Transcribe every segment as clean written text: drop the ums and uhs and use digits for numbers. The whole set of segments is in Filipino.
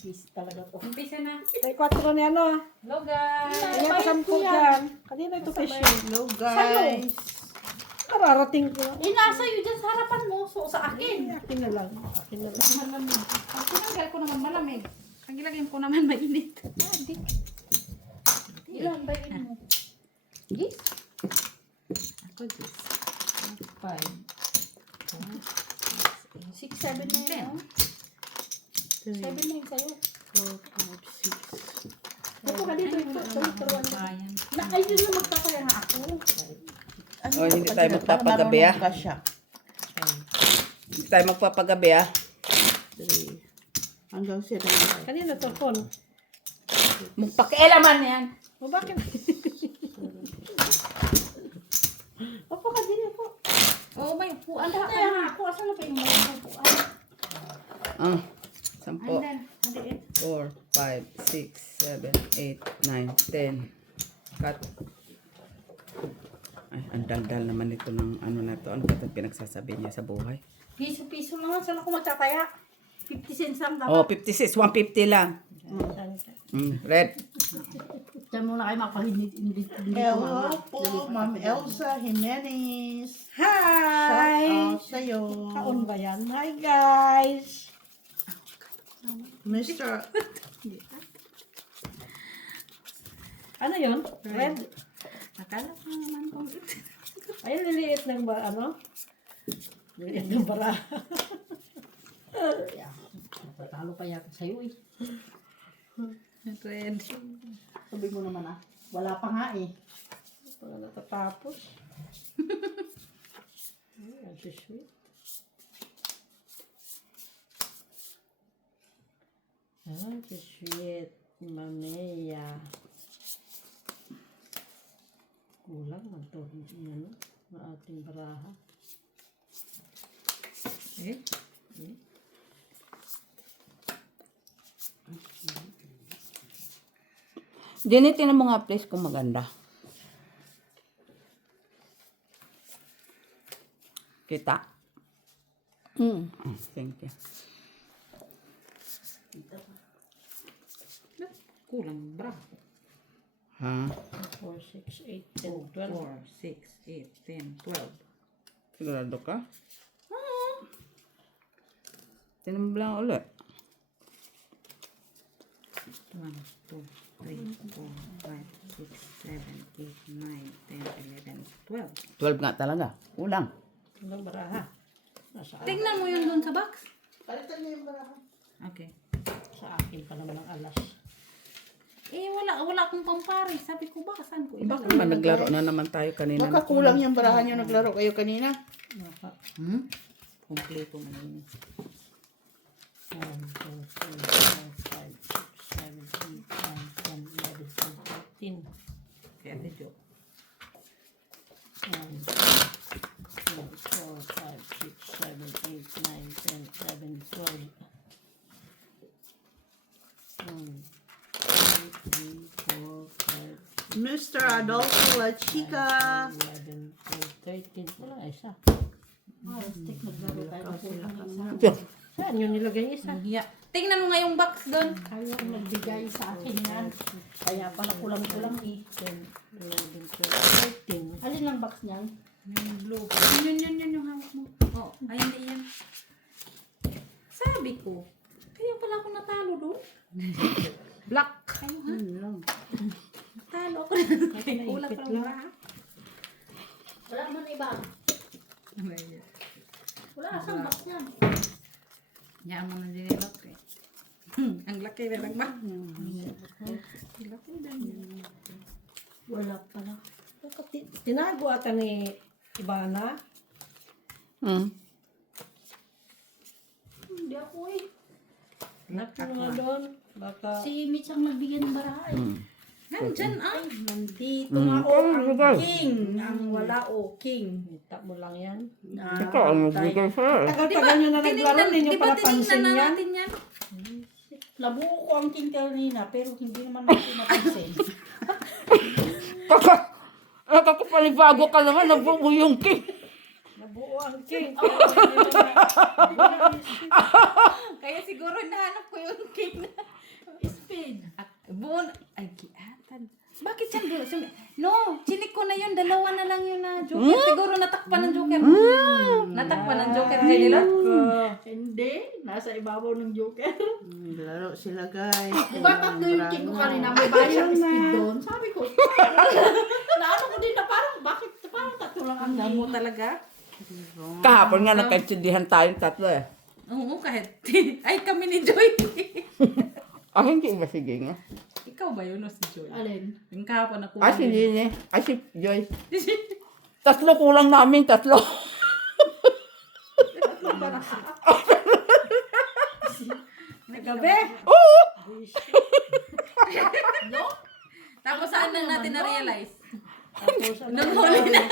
Bis talaga to. Umpisa na. May 4 ni ano. Hello guys. Kaya pa 10 dyan. Kanina ito fish. Hello guys. Kararating ko. Nasa iyo dyan sa harapan mo. So, sa akin. Akin na lang. Akin na lang. Malamig. Ang tinanggal ko naman malamig. Ang gilagay ko naman mainit. Ilan ba yun mo? Yes. Ako this. 5. 6, 7 na yun. 7 na yun sa'yo. 4, 5, 6. Ito ka dito. Ito. Turuan mo. Ayan. Ay, yun na magkakaya nga ako. Oh, hindi tayo magpapagabi ah. Hindi tayo magpapagabi ah. 3. Hanggang 7. Kanina to phone. Magpakialaman yan. O bakit? Opo ka din ako. Oo, may upuan. Kaya nga ako. Asan na ba yung mga upuan? Ah, 10, Andan. Andiin. 4, 5, 6, 7, 8, 9, 10. Cut. Ay, ang daldal naman ito ng ano na to. Ano ba itong pinagsasabi niya sa buhay? Piso-piso naman. Saan ako magtataya? 50 cents lang Oh, dapat. 56, 150 lang. Red. Diyan muna kayo makahinit. Hindi Hello po, Ma'am Elsa Jimenez. Hi! Shout out sa'yo. Kaon ba yan? Hi guys! Mr. Ano yun? Red? Akala ko naman kung Ayun, liliit ng ba, ano? Liliit ng bara. Patalo pa yata sa'yo eh. red. Sabi mo naman ah. Wala pa nga eh. Wala natatapos. Ang sweet. Ang sweet. Mamaya. Kulang man to. Ano? Na ating baraha. Eh? Jenny, tinan mo nga please kung maganda. Kita? Thank you. Kulang bra. Ha? 4, 6, 8, 10, 12. 4, 6, 8, 10, 12. Sigurado ka? Tinan mo lang ulit. 1, 2, 3, 4, 5, 6, 7, 8, 9, 10, 11, 12. 12 nga talaga. Kulang. Ang baraha. Nasa, Tingnan mo yun doon sa box. Palitan niyo yung baraha. Okay. sa akin pa naman ang alas. Eh, wala akong pampari. Sabi ko ba, saan ko Baka naman naglaro na naman tayo kanina. Baka kulang yung barahan yung naglaro kayo kanina. Kompleto man yun. 1, 2, 3, 4, 5, 6, 7, 8, 9, 10, 11, 12, 13. Kaya medyo. 1, 2, 4, 5, 6, 7, 8, 9, 10, 11, 12. 1, 2, 3, 4, 5, Mr. Adolfo La Chica. 11, 12, 13. Wala isa. Stick naglaro tayo. Kulang isa. Saan yun nilagay isa? Yeah. Tingnan mo nga yung box doon. Ayaw ko nagbigay sa akin yan. Kaya pala kulang-kulang eh. 10, 11, 12, 13. Alin ang box niyan? Yung blue. Yun yung hawak mo. Oh, ayun na yan. Sabi ko, kaya pala ako natalo doon. Black. Kayo ha? Natalo ako. Kulang pa lang. lang. Wala man iba. Wala asang box niyan. Yaan mo na din yung laki. Ang laki na lang ba? Ang laki na yan. Wala pala. Tinago ata ni Ibana. Hindi ako eh. Nakano nga doon. Baka Si Mitch ang nagbigay ng baraha eh. Nandyan Ay, ah. nandito nga o ang king. Ang wala o king. kita mo lang yan. Ito ang magbigay sa'yo. Tagal-tagal nyo na naglaro, hindi nyo pala pansin na yan. natin yan? Nabuo ko ang king kanina pero hindi naman natin napansin. Nakakapalibago ka naman, nagbubuyong king. Nabuo ang king. Kaya siguro nahanap ko yung king. Spin. Buon. Ay, kiatan. Bakit siya doon? No, chinik ko na yun. Dalawa na lang yun na joker. Siguro natakpan ng joker. Natakpan ng joker. Janilot. Hindi. Nasa ibabaw ng joker. Laro sila guys. Diba tatlo yung king ko kanina? May bahay siyang speed doon. Sabi ko, naano ko din na parang, bakit parang tatlo lang ang Ang mo talaga. Kahapon nga nagkaintindihan tayong tatlo eh. Oo, kahit. Ay, kami ni Joy. Ah, hindi ba sige nga? Ikaw ba yun o si Joy? Alin? Yung kahapon ako. Ah, si Gini. Ah, si Joy. Tatlo kulang namin, tatlo. Nagabi. Oo! Tapos saan na natin na-realize? Tapos ano? Nung huli na.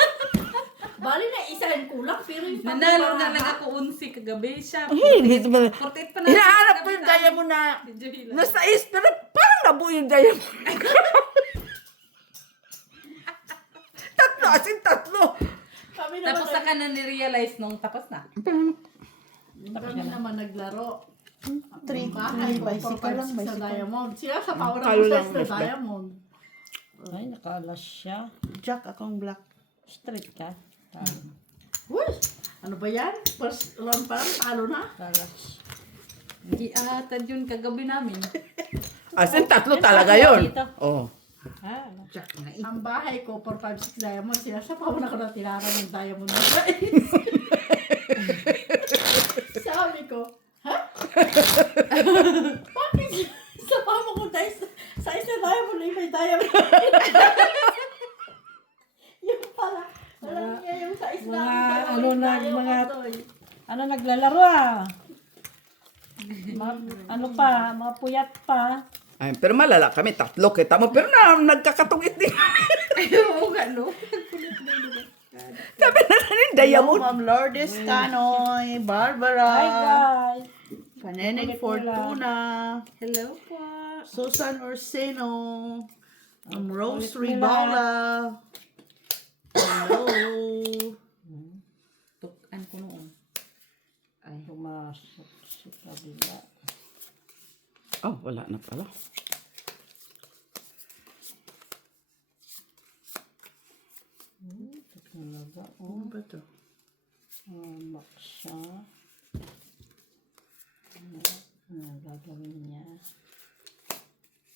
Bali na isa yung kulang, pero yung Nanalo na lang ako 11 kagabi siya. Hindi, ito ba? 48 pa na. Hinahanap ko yung daya mo na Si Joy lang. nasa is, pero parang nabuo yung daya mo. Tatlo, as in tatlo. Kami naman, Tapos saka na ni-realize nung tapos na. kami naman naglaro. 3 Bahay ko, bicycle lang, 4, 5, 6 sa bicycle. Diamond. Sila sa power Kayo of lang, sa basta. Diamond. Ay, nakalas siya. Jack akong black. Straight ka. Uy, ano ba yan? First round pa lang, talo na. Kalas. Hindi atad yun kagabi namin. As in tatlo talaga yun. Oh. Ah, Jack na Ang bahay ko, 4, 5, 6 Diamond. Sila sa power ako na tinaran ng Diamond na Sabi ko, ha? Bakit sa pamo ko dahil sa isa Diamond na may Diamond? Yung pala, walang niya yung sa isa ano naglalaro ah. Ano pa, mga puyat pa. Ay, pero malala kami, tatlo kita mo. Pero nagkakatungit din. Oo nga no. Sabi na rin, daya mo. Ma'am Lourdes Canoy, Barbara, Hi guys. Paneneng Fortuna, Hello po. Susan Orseno, Rose Ulit nila. Ribala. Hello. Tukan ko noon. Ay, pumasok sa kabila. Oh, wala na pala. Ito talaga. Ano ba to? Maksa. Ano gagawin niya?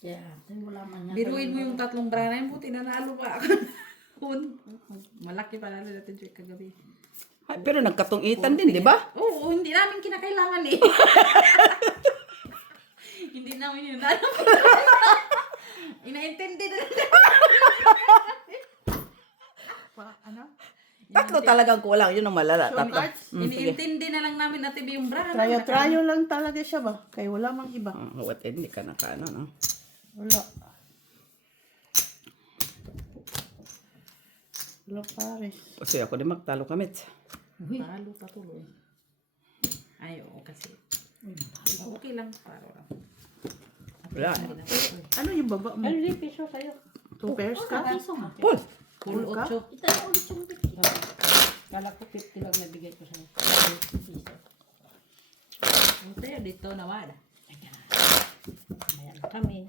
Yeah, wala man yan. Biruin mo yung tatlong brana yun, buti nanalo pa ako. Malaki pa lalo natin Joy kagabi. Ay, pero nagkatungitan din, di ba? Oo, hindi namin kinakailangan eh. Hindi namin yun alam. Inaintindi na rin. Ano? Tatlo talagang kulang. Yun ang malala. Tatlo. Cards? Iniintindi na lang namin natin yung brana. Trayo lang talaga siya ba? Kaya wala mang iba. What, hindi ka nakano, no? Wala. Wala pares. Kasi ako din magtalo kamit. Talo pa tuloy. Ay, oo kasi. Okay lang. Para lang. Wala. Ano yung baba mo? Ano yung piso sa'yo? 2 pairs ka? Paul! Full Full ka? 8. Ito na ulit yung Kala ko 50 lang nabigay ko sa'yo. Piso. Pero dito naman. Ayan kami.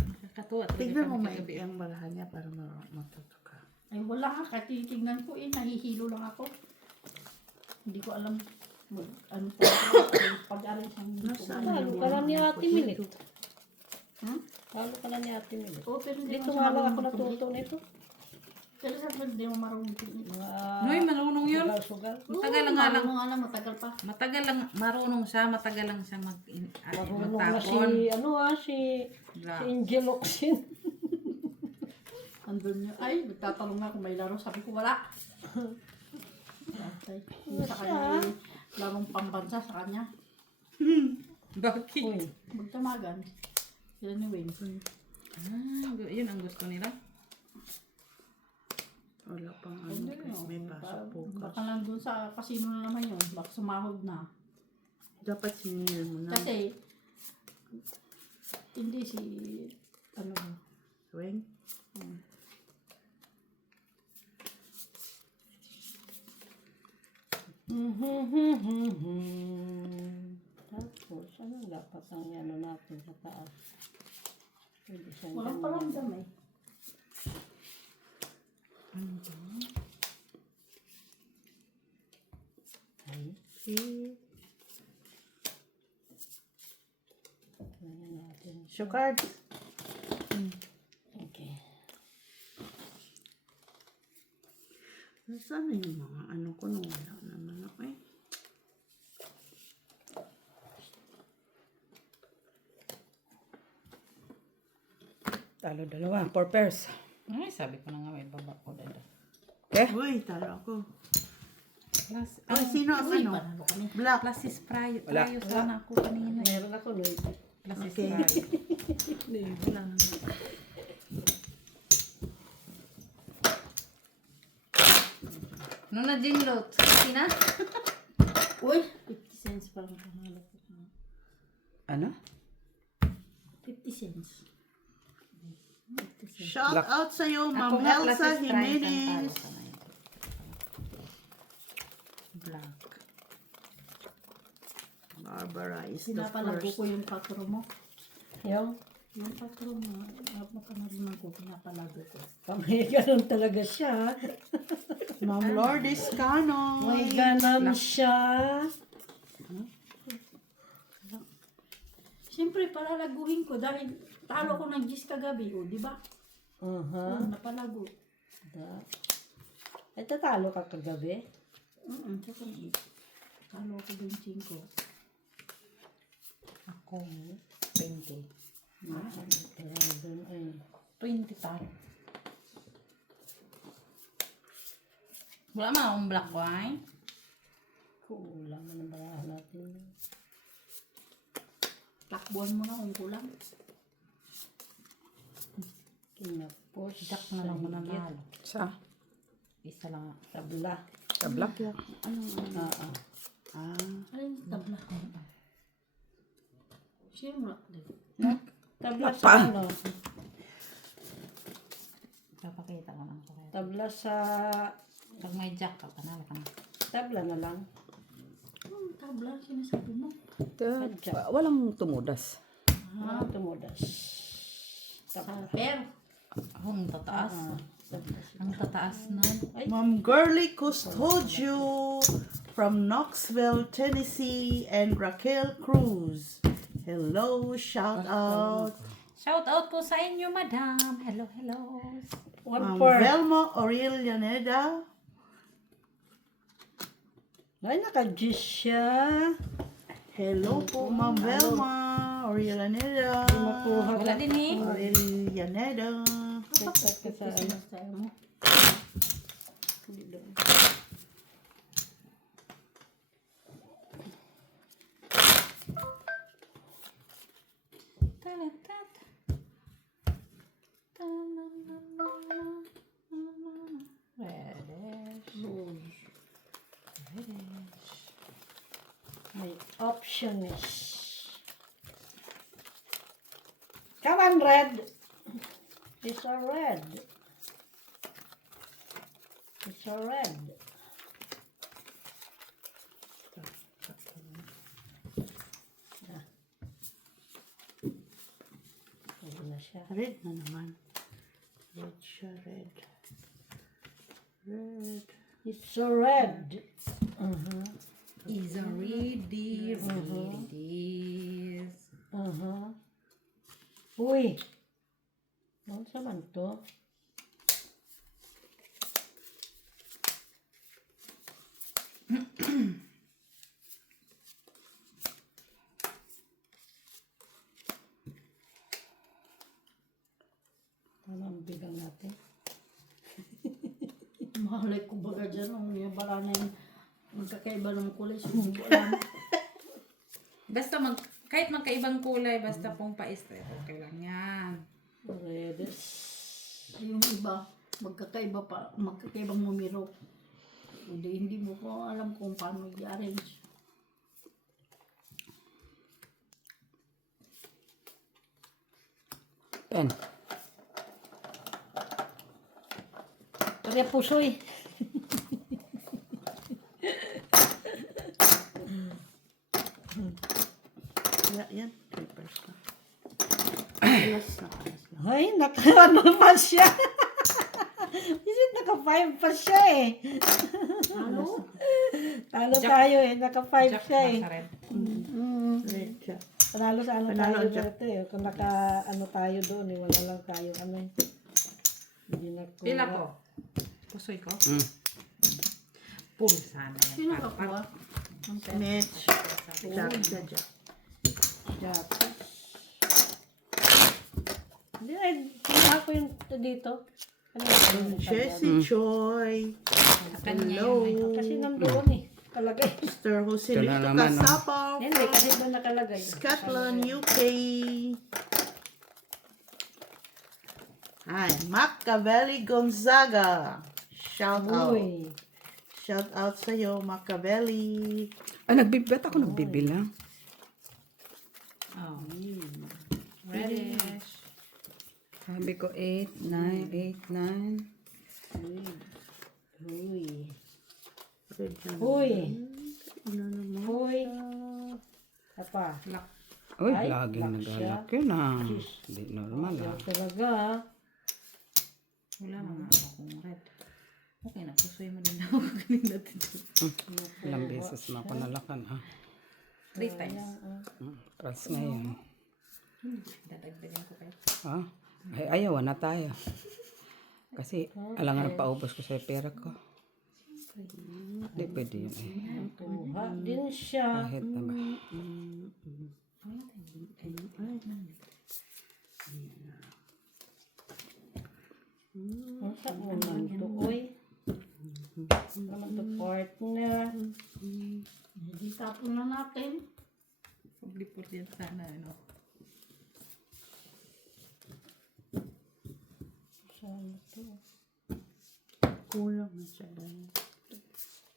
Nakakatuwa. talaga Tignan mo kami may kagabi. ang barahan niya para matuto ka. Ay, wala nga. Kahit titignan ko nahihilo lang ako. Hindi ko alam. Ano po. Pag-aral siyang hindi ko Nasaan? alam. Talo ka lang ni Ate Milit. Hmm? Talo ka lang ni Ate Milit. Oo, pero hindi Dito mo nga lang siya ako marunong natuto nito. Pero sa hindi mo marunong tumingin. Mga Noy, marunong yun. sugal. Matagal lang nga lang. Marunong nga lang, matagal pa. Matagal lang, marunong siya, matagal lang siya Marunong na si, magtapon. si Angel Oxin. Andun yun. Ay, nagtatanong nga kung may laro. Sabi ko, wala. Okay. Yung sa kanya, yung larong pambansa sa kanya. Bakit? Uy, Magtamagan. Sila ni Wayne. Yun ang gusto nila. Wala pang ano. May pasok po ka. Baka lang dun sa casino na naman yun. Baka sumahod na. Dapat siningil mo na. Kasi, hindi si, ano ba? Weng? Tapos, ano dapat ang ano natin sa taas? Pwede siyang Walang ganyan. paramdam eh. Ay, See? ganyan natin. Show cards. Okay. Nasaan na yung mga ano ko nung wala naman ako eh. Talo dalawa. 4 pairs. Ay, sabi ko na nga may baba ko dada. Okay? Uy, talo ako. Plus, Ay, sino ang ano? Panalo ka niya. Black. plus is prior. Wala. Trios lang ako kanina. Meron ako, Lloyd. Plus is Okay. prior. Lang. Ano na Jinlot? Sige na? Uy, 50 cents pa lang panalo ko. Ano? 50 cents. 50 cents. Shout Black. out sa'yo, Ako Ma'am nga plus Elsa is prior. Talo Jimenez. ka na yun. Black. Barbara is the Pinapalago first. ko yung patro mo. Yung, Yung patro mo, napakanarunan ko, pinapalago ko. kamay ganun talaga siya. Ma'am Lourdes Cano. May ganun siya. Siyempre, palalaguhin ko dahil talo ko ng gis kagabi, o, di ba? Uh-huh. Napalago. Ito talo ka kagabi. Tsaka na talo ko yung 5. Ako, 20. Doon ay 20 tayo. Wala man akong black wine. kulang na ng barahan natin. Takbuhan mo na kung kulang. Kinapos. Jack na lang mananalo. Sa? Isa lang. Tabla. Tabla? Ano yung tabla? Siyempre, Tabla Pa. sa ano? Papakita ko lang ko kayo. Tabla sa... Pag may jack ka, panalo ka na. Tabla na lang. tabla, sinasabi mo. Walang tumudas. Tumudas. Tabla. Pero, Ang tataas. Ang tataas na. Ma'am Girly Custodio from Knoxville, Tennessee, and Raquel Cruz. Hello, shout out. Shout out po sa inyo, madam. Hello, hello. One Ma'am for... Velma Aurelianeda. Ay, naka-gis siya. Hello po, Ma'am Velma Aurelianeda. Makuha Wala din eh. Aurelianeda. ka sa ano. sinasabi mo. May options. Come on, red. It's a red. It's a red. Ayun na siya. Red na naman. Red siya, red. Red. It's a red. Is already this. Uy. Ano sa man to? Ano ang bigang natin? Mahalay ko baga dyan, ang niyabala na yung magkakaiba ng kulay, so hindi ko alam. Basta kahit magkaibang kulay, basta pong pais, okay lang yan. Red. Yung iba, magkakaibang numero. Hindi mo ko alam kung paano i-arrange. Pen. Kaya pusoy. Yan, 3 na. Alas na. Ay, ano pa siya? Kasi naka 5 pa siya eh. Ano? Talo tayo eh, naka 5 Jack siya eh. nasa red. Red siya. Panalo sa ano Panalo tayo ang Jack. dito eh. Kung naka ano tayo doon eh, wala lang tayo ano eh. Hindi na ko. Pila ko? Pusoy ko? Pulsa na yan. Sino kakuha? Mitch. Jack. Jack. Hindi ay, kinuha ko yung dito. Ano yung Jessie Choi. Kanya Hello. yun. kasi nandoon eh. Kalagay. Mr. Ito Joselito na naman, no? Casapo. Hindi, kasi doon nakalagay. Scotland, UK. Hi, Machiavelli Gonzaga. Shout out. Uy. Shout out sa'yo, Machiavelli. Ba't ako nagbibilang? Oh. Reddish. Sabi ko 8, 9, 8, 9. Uy. Red yan. Uy. Ano naman? Uy. Apa? Uy, Ay, laging black siya. nagalak yun ah. Hindi normal ah. Yan talaga. Wala mga ano kung red. Okay na, pusoy mo din ako kanina dito. Ilang beses na ako nalakan ah. 3 times. Trans ngayon. Dadagdagan ko kayo. Ah, ay, ayaw na tayo. Kasi alangan paubos ko sa pera ko. Hindi pwede yun eh. Kuha din siya. Kahit na ba. Ang sa naman to, uy. Naman to partner. Hindi tapon na natin. Paglipot yan sana, ano. Saan to? Kulang na siya dahil.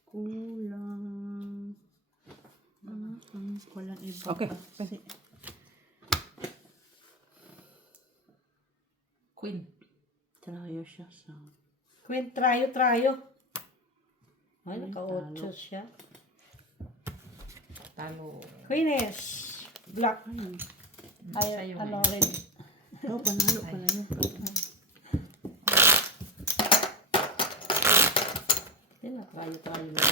Kulang. Walang iba. Okay. Queen. Tayo siya sa... Queen, trayo. Ay, naka-8 siya. Talo. Queeness. Black. Ay, Sa'yo ano ngayon. rin. Oh, panalo pala yun. Hindi na, trayo lang.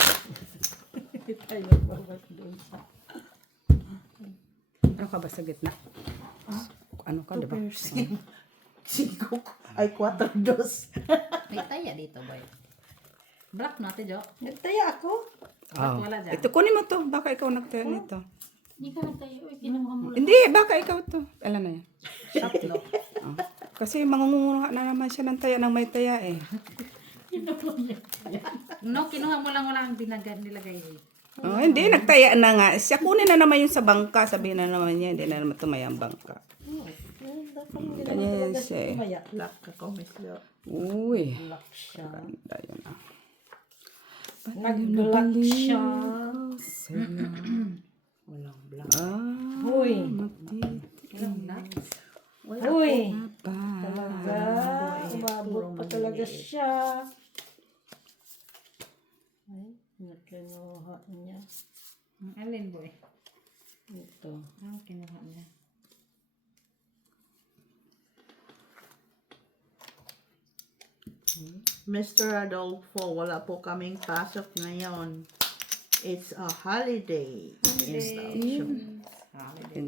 Tayo magbabas doon sa... Ano ka ba sa gitna? Ano ka, di ba? Cinco. Ay, 4-2. May taya dito, boy. Black natin, Jo. Nagtaya ako. Oh. wala dyan? Ito, kunin mo to. Baka ikaw nagtayo nito. Hindi ka nagtayo. Kinuha mo lang. Hindi, baka ikaw to. Alam na yan. Tatlo. Oh. Kasi mangunguha na naman siya ng taya ng may taya eh. No, kinuha mo lang wala ang nilagay eh. Oh, hindi, nagtaya na nga. Siya kunin na naman yung sa bangka. Sabihin na naman niya, hindi na naman tumaya ang bangka. Ganyan siya eh. Maya. Black ako, Miss Leo. Uy. Black siya. Ganda yun ah. Nag-black siya. Walang black. Ah, Uy. Ilang black? Uy. pa. Talaga. Umabot pa talaga siya. Ay, nakinuha niya. Alin, boy? Ito. Ang kinuha niya. Mr. Adolfo, wala po kaming pasok ngayon. It's a holiday. Instruction. Holiday.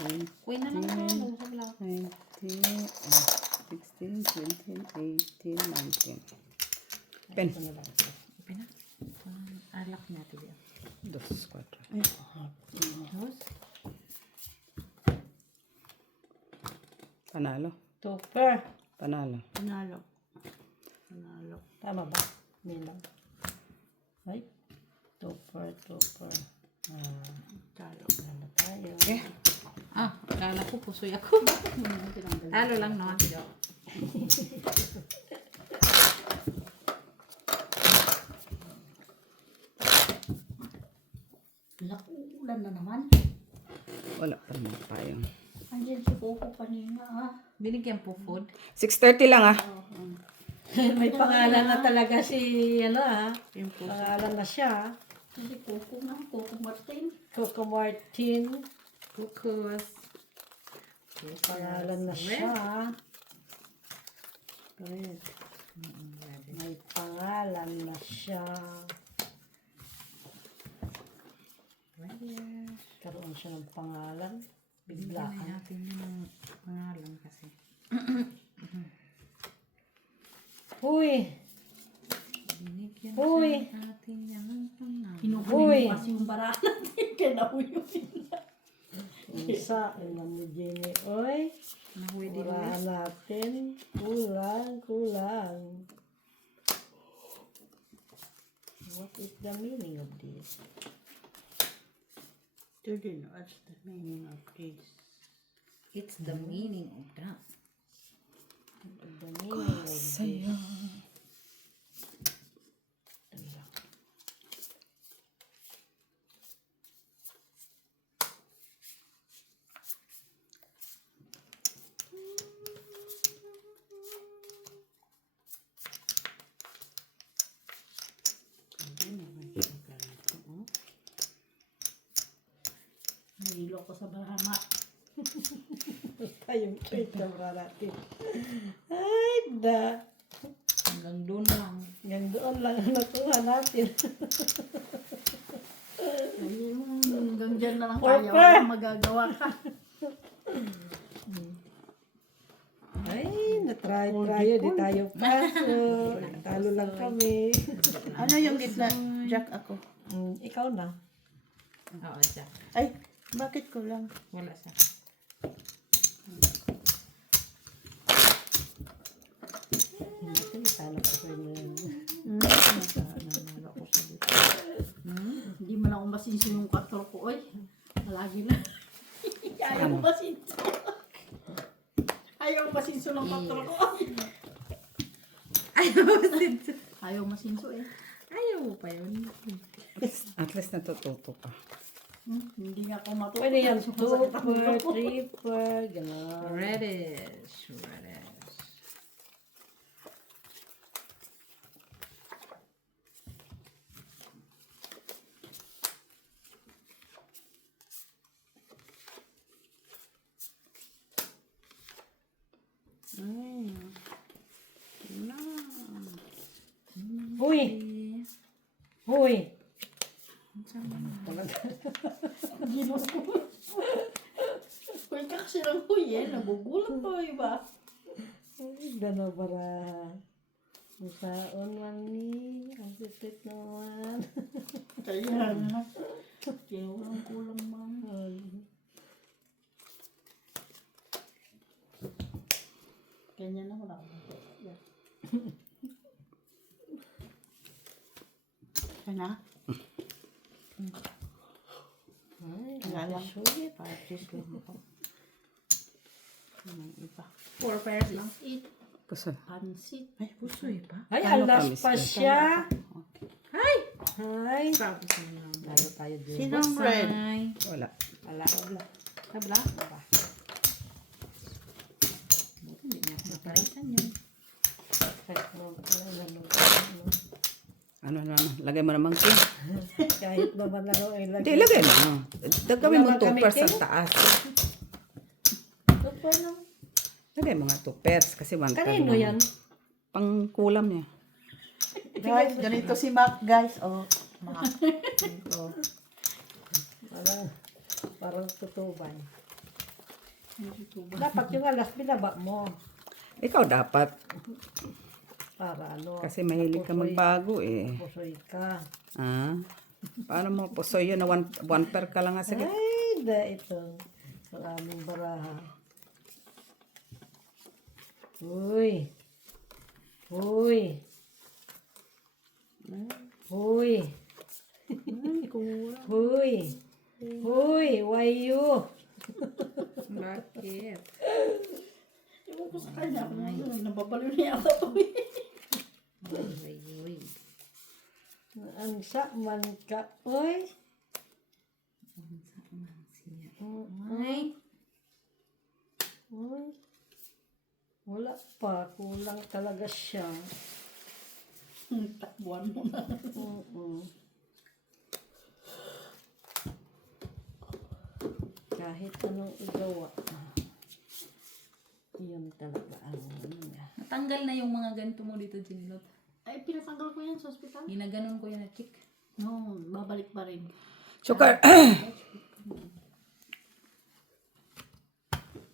10, Queen na naman tayo sa black. 19, 16, 17, 18, 19. Pen. Open na. Alak natin yan. 2, 4. Panalo. Super. Panalo. Panalo. Panalo. Tama ba? Hindi lang. Ay. Super. Talo. Ano tayo? Okay. Ah, akala ko pusoy ako. Talo lang, no? Jo. Lakulan na naman. Wala pa naman tayo. Andiyan si Coco kanina ah. Binigyan po food. 6:30 lang ah. May pangalan na talaga si, ano pangalan na siya. Si Coco na. Coco Martin. Coco Martin. Focus. Pangalan na siya. Red. May pangalan na siya. Karoon siya ng pangalan. Biglaan Biglaan. natin yun ang pangalan kasi. Huy! Binigyan Uy. siya natin yung pangalan. Kinukunin mo kasi yung bara natin. Kaya nauyo sila. Isa, ilan mo Jenny. Oy! Nahuwi din Wala natin. Kulang. What is the meaning of this? Student, what's the meaning of this? It's the meaning of that. The meaning of this. Nahilo ko sa barama. Tayong picture natin. Ay, da. Hanggang doon lang. Yan doon lang ang nakuha natin. Ayun, hanggang dyan na lang Orpe! kaya. Walang magagawa ka. Ay, na-try tayo. Di tayo pasok. Talo lang kami. Ano yung gitna? Jack ako. Ikaw na. Oo, siya. Ay, bakit ko lang? Wala siya. Hindi, talo ka sa inyo. Nanalo ko sa dito. Hindi man ako masinso yung 4 ko. Oy, lagi na. Ayaw mo masinso. Ayaw masinso ng 4 ko. Ayaw masinso eh. Ayaw mo pa yun. At least natututo ka. Hindi nga ako matuto. Pwede yan. Sumasakit ang ulo ko. 2, 3, 4, gano'n. Reddish. Huy! Huy! Ginos ko. Uy, kasi lang huy eh. Nagugulat pa iba. Ay, dano para. Musaon man ni. Ang sipit naman. Kaya na. Kinulang-kulang man. Kanya na wala akong yeah. Ano? Ay, Wala lang. sulit. Parties lang ako. Anong iba? 4 pairs lang. Eat Puso. pansit. Ay, pusoy pa. Ay, Ano alas kamis pa ka? siya. Hi! Ay. Proud sa inyo. Lalo tayo din. Sinong red? Hi. Wala. Ala, ala. Tabla? Buti hindi niya naparisan yun. Ano. Lagay mo naman king. Kahit naman ako ilagay. Hindi, lagay mo. Gagawin mo Wala 2 kami pairs sa king? taas. Super naman. Lagay mo nga 2 pairs kasi 1 pair Kanino lang. yan? Pang kulam niya. Guys, ganito si Mac, guys. Oh, Mac. Ganito. Parang tutuban. Dapat yung alas binaba mo. Ikaw dapat. Para ano. Kasi mahilig ka magbago eh. Pusoy ka. Ah? Paano mo pusoy yun na 1 pair ka lang nga sige. Ay, ito. Ang aming baraha. Uy. Uy. Uy. Uy. Uy, why you? Bakit? Ewan ko sa kanya. Nababaliw niya ako eh. Uy. Ansa man ka. Uy. Ay. Uy. Wala pa. Kulang talaga siya. Takbuhan mo na. Kahit anong igawa. Yun talaga ang ano niya. Natanggal na yung mga ganito mo dito, Jinilot. Ay, pinatanggal ko yan sa ospital. Ginaganon ko yan na chick. No, babalik pa rin. Sukar.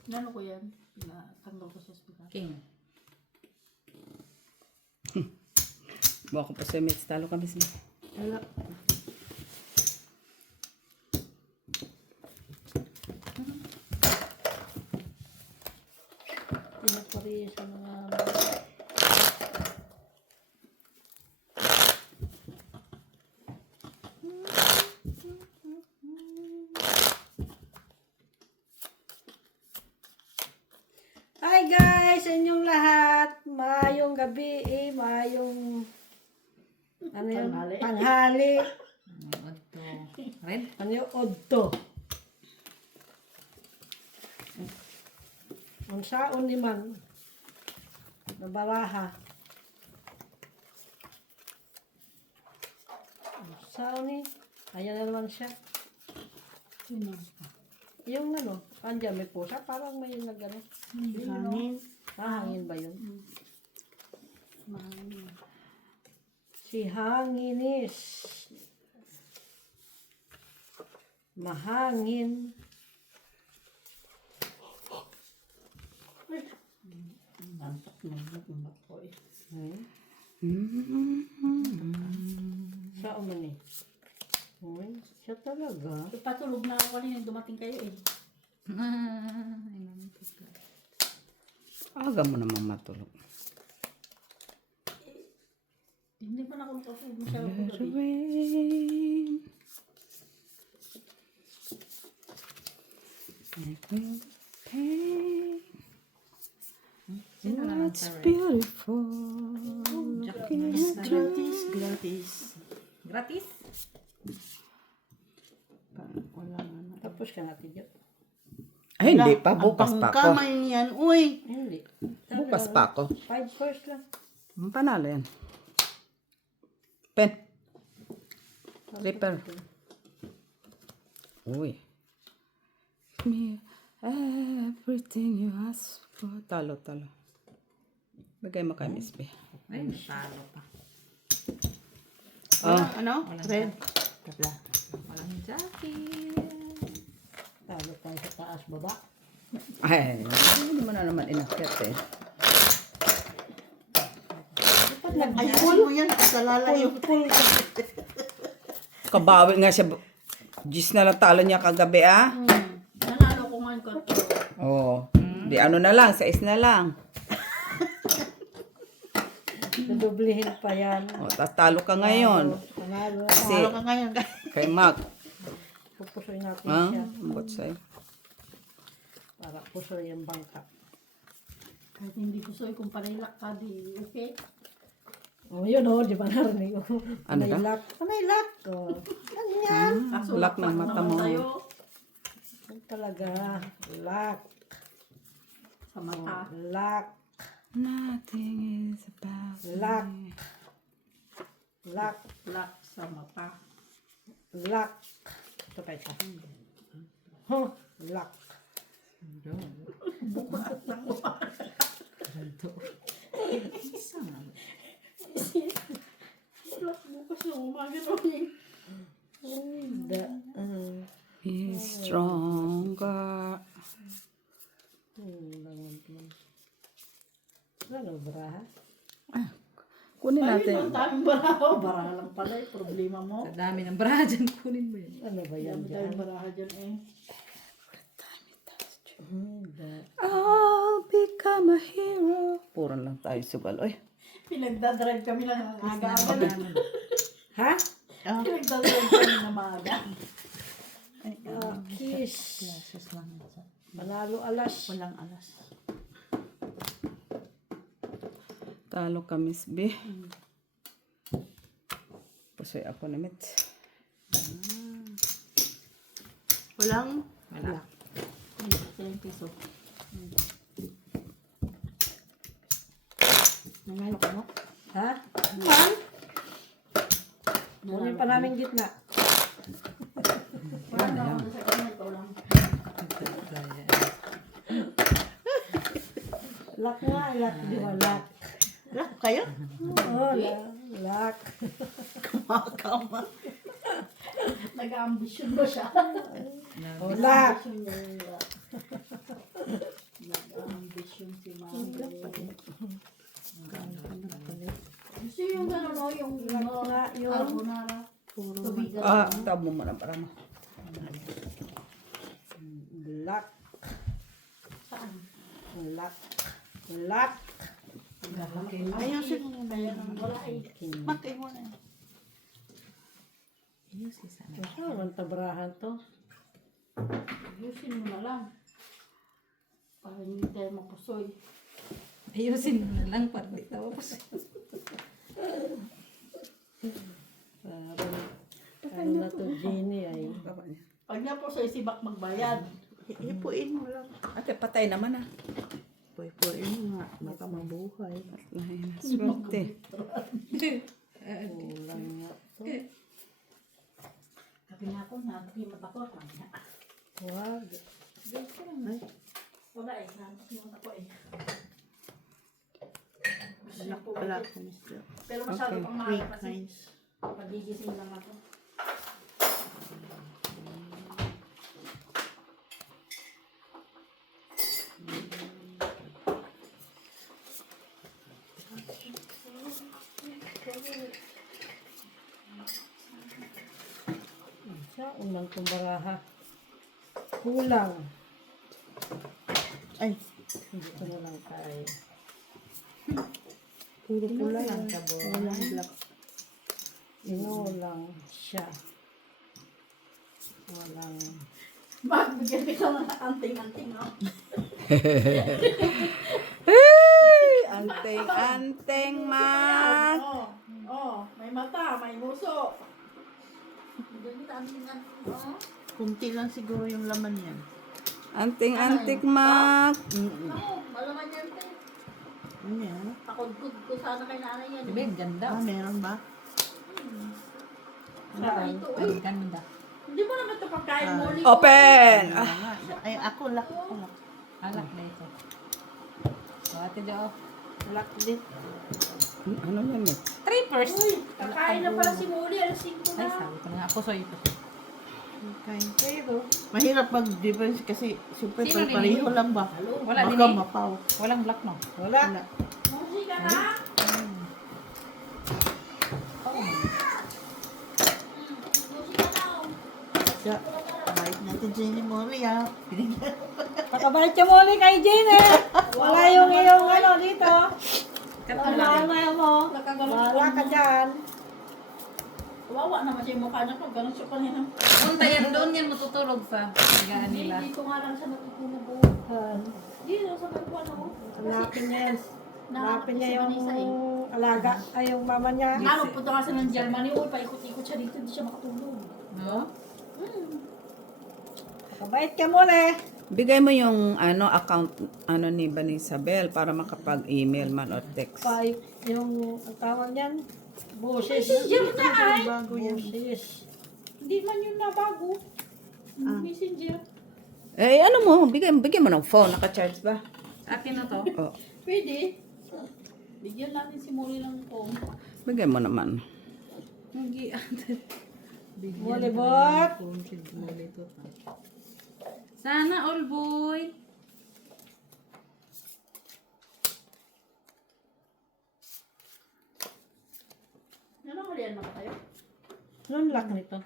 Gano ko yan? Pinatanggal ko sa ospital. King. Buwa ko pa sa mates. Talo kami sa Wala. Pinapariya sa mga Hi guys, sa inyong lahat. Maayong gabi maayong ano yun? Tanghali. Tanghali. Odto. Red? Ano yung odto? Ang saon ni man na baraha. Ang saon ni, ayan na naman siya. Sino? Yung ano, andyan may pusa, parang may nagano. Hangin. Hangin ba yun? Mahangin. Si Hanginis. Mahangin. Nantok na yun ako eh. Siya umani. Uy, siya talaga. Ipatulog na ako kanina dumating kayo eh. Aga mo naman matulog. Hindi pa na ako nakatulog masyado ko gabi. Rain. I feel the pain. What's beautiful? Looking at you. Gratis. Gratis? Wala na. Tapos ka natin yun. Ay, hindi pa. Bukas pa ako. Kamay niyan, uy. Hindi. Bukas pa ako. 5 course lang. Ang panalo yan. Pen. Clipper. Uy. Give me everything you ask for. Talo. Bigay mo kay Miss B. Ay, talo pa. Ano? Red. Walang jacket. Talo tayo sa taas, baba. Ay, hindi mo na naman inakyat eh. Ayusin mo yan, kasalala yung Kabawi nga siya. Gis na lang talo niya kagabi ah. Nanalo ko nga ko. Oo. Di ano na lang, 6 na lang. Nadoblihin pa yan. O, talo ka ngayon. Panalo. Kasi Talo ka ngayon, guys. kay Mac. Pupusoy natin Ha? siya. Ambot sa'yo. Para pusoy yung bangka. Kahit hindi gusto kung panilak ka di okay. Oh, yun oh, di ba narinig ko? Ano ka? Panaylak. Panaylak. Oh. Ganyan. Kaso Lock ng mata mo. tayo Yan talaga. Lock. sa mata. Lock. Nothing is about Lock. me. Lock. Lock sa mata. Lock. Ito pa isa. Huh. Lock. Lock bukas na umaga rin. Da. Be stronger. Ano, braha? Kunin Ayun natin. ang daming baraha. Baraha lang pala eh. Problema mo. Sa dami ng bra dyan, kunin mo yun. Ano ba yan Dami dyan? tayong baraha dyan eh. I'll become a hero. Puro lang tayo sugal. Oy. Pinagdadrive kami lang ang aga-aga. Ha? Pinagdadrive kami na maaga. Kiss. Manalo alas. Walang alas. Talo ka, Miss B. Pusoy ako na mit. Walang? Wala. 10 piso. Nanalo ka mo? Ha? Man? Kunin pa namin gitna. Parang ako sa kanya, ikaw lang. Lock nga, lock. Di ba lock? Lock kayo? Oo, lock. Kumakama. Nag-ambisyon ba siya? O, lock. Nag-ambisyon si Mami. Gusto yung gano'n, no? Yung nga, yung- carbonara. Tubigan. Tawag mo muna para mo. Lock. Saan? Lock. Lock. Ayusin mo na yan. Wala eh. Matay mo na. Saan ang tabrahan to? Ayusin mo na lang. Para hindi tayo mapusoy. Ayusin mo na lang para di tapos. Ano na to, Jenny ay. Pag napusoy, si Bak magbayad. Hipuin mo lang. Ate, patay naman ah. Hipuin mo nga. Baka mabuhay. Swerte. Kulang nga to. Sabi nga ako, nagkimat ako. Sabi nga, Wag. wala eh, nagkimat ako eh. Wala ko, mister. Pero masyado Okay. pang mahal Quick kasi. kinds. Pagigising lang ako. Sa unang tumbaraha. Kulang. Ay, Dito na lang tayo. puro pula lang. Walang black. Inulang siya. Walang. Bak, bigyan kita ng anting-anting, no? Anteng-anteng, Mat. May mata, may muso. Bigyan kita anting-anting, no? Kunti lang siguro yung laman yan. Anting-antik, Mat. Ako, malaman yan, te. Ano yan? Pakudkod ko sana kay nanay yan. Diba, ang ganda. Meron ba? Saan? Ito, Ang eh. ganda. Hindi mo naman ito pagkain mo. Open! Ay, ako lock. Ako lock. Alak na ito. So, ate Jo. Lock din. Ano yan eh? Trippers. Uy, kakain na pala si Molly. Alas 5 Ay, na. sabi ko na nga. Pusoy ito. Okay. Pero, Mahirap mag-difference kasi siyempre Sino pareho lang ba? Wala Baka din eh. mapaw. Walang black, no? wala. Wala. Musika na. Musika na. Siya, kahit natin Jenny Mori ah. Binigyan. Pakabait ka muna kay Jenny. Wala yung iyong ano dito. Wala mo. Wala ka dyan. Wawa naman siya yung mukha niya. Pag ganun siya kanina. Punta yan doon yan matutulog sa higaan Hindi, nila. dito nga lang siya natutulog. Ah, Dito sa balkon ako. Hanapin niya yan. Nahanap Hanapin niya si yung Vanessa eh. alaga. Ay, yung mama niya. Ano, punta nga siya ng Germany. Uy, paikot-ikot siya dito. Hindi siya makatulog. No? Pakabait ka muna. Bigay mo yung account ni Banisabel para makapag-email man or text. Yung ang tawag niyan. Boses. Messenger na ay. Bago yan. Boses. Hindi man yun na bago. Messenger. Eh, ano mo? Bigay mo ng phone. Naka-charge ba? Atin na to. Oh, Pwede. Bigyan natin si Molly ng phone. bigay mo naman. Hindi, ate. Molibot. Sana all boy. Ano, malian na ba tayo? Anong lock nito?